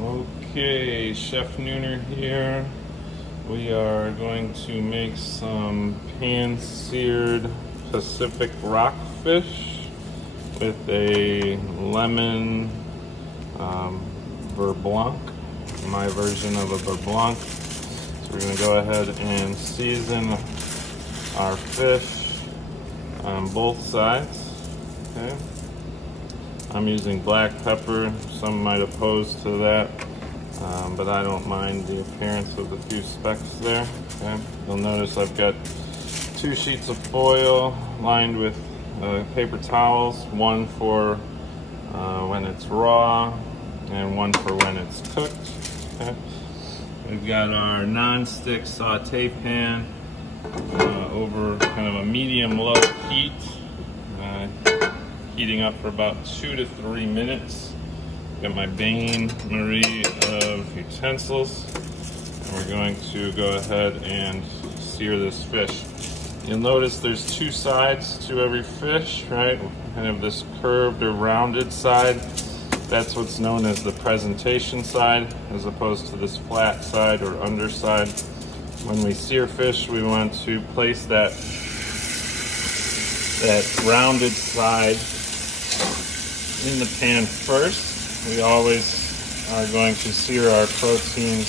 Okay, Chef Nooner here. We are going to make some pan-seared Pacific rockfish with a lemon beurre blanc, my version of a beurre blanc. So we're going to go ahead and season our fish on both sides. Okay. I'm using black pepper. Some might oppose to that, but I don't mind the appearance of the few specks there. Okay. You'll notice I've got 2 sheets of foil lined with paper towels, one for when it's raw and one for when it's cooked. Okay. We've got our non-stick saute pan over kind of a medium-low heat. Heating up for about 2 to 3 minutes. Got my Bain Marie of utensils. And we're going to go ahead and sear this fish. You'll notice there's 2 sides to every fish, right? Kind of this curved or rounded side. That's what's known as the presentation side, as opposed to this flat side or underside. When we sear fish, we want to place that rounded side in the pan first. We always are going to sear our proteins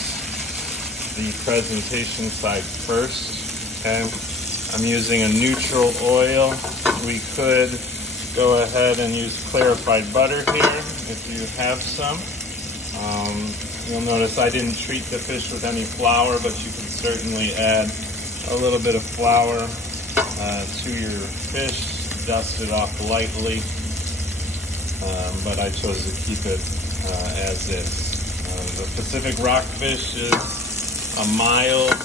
the presentation side first. Okay, I'm using a neutral oil. We could go ahead and use clarified butter here if you have some. You'll notice I didn't treat the fish with any flour, but you can certainly add a little bit of flour to your fish. Dust it off lightly. But I chose to keep it as is. The Pacific rockfish is a mild,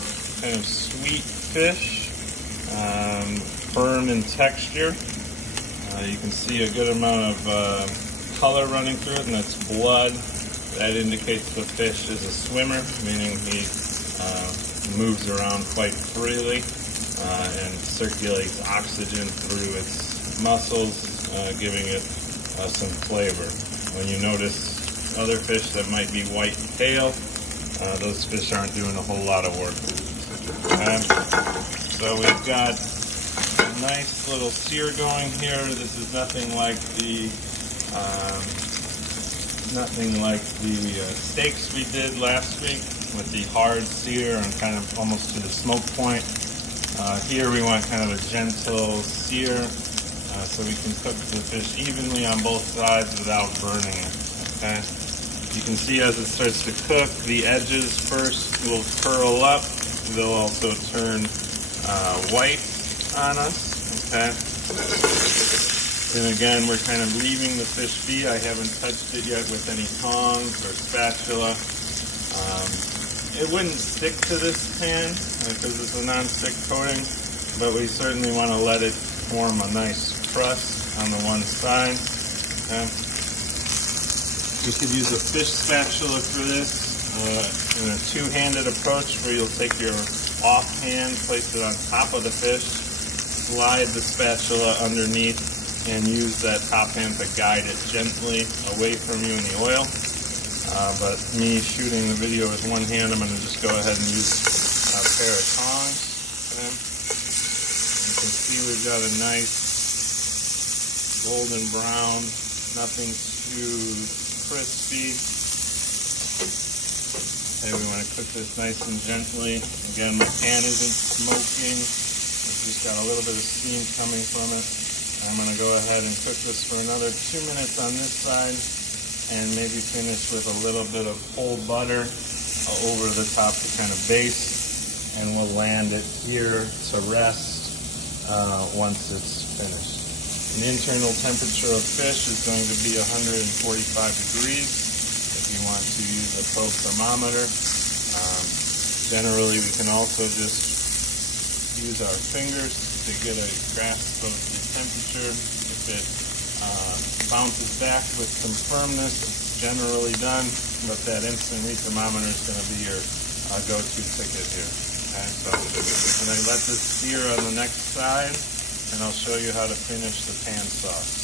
kind of sweet fish, firm in texture. You can see a good amount of color running through it, and that's blood. That indicates the fish is a swimmer, meaning he moves around quite freely and circulates oxygen through its muscles, giving it some flavor. When you notice other fish that might be white and pale, those fish aren't doing a whole lot of work. Okay. So we've got a nice little sear going here. This is nothing like the steaks we did last week with the hard sear and kind of almost to the smoke point. Here we want kind of a gentle sear, so we can cook the fish evenly on both sides without burning it. Okay. You can see as it starts to cook, the edges first will curl up. They'll also turn white on us. Okay. And again, we're kind of leaving the fish be. I haven't touched it yet with any tongs or spatula. It wouldn't stick to this pan because it's a non-stick coating, but we certainly want to let it form a nice crust on the one side. Okay. You could use a fish spatula for this in a two-handed approach where you'll take your offhand, place it on top of the fish, slide the spatula underneath, and use that top hand to guide it gently away from you in the oil. But me shooting the video with one hand, I'm going to just go ahead and use a pair of tongs. Okay. You can see we've got a nice golden brown, nothing too crispy. Okay, we want to cook this nice and gently. Again, my pan isn't smoking. It's just got a little bit of steam coming from it. I'm going to go ahead and cook this for another 2 minutes on this side and maybe finish with a little bit of whole butter over the top to kind of baste, and we'll land it here to rest once it's finished. An internal temperature of fish is going to be 145 degrees if you want to use a probe thermometer. Generally, we can also just use our fingers to get a grasp of the temperature. If it bounces back with some firmness, it's generally done, but that instant read thermometer is going to be your go-to ticket here. Okay, so I'm going to let this sear on the next side, and I'll show you how to finish the pan sauce.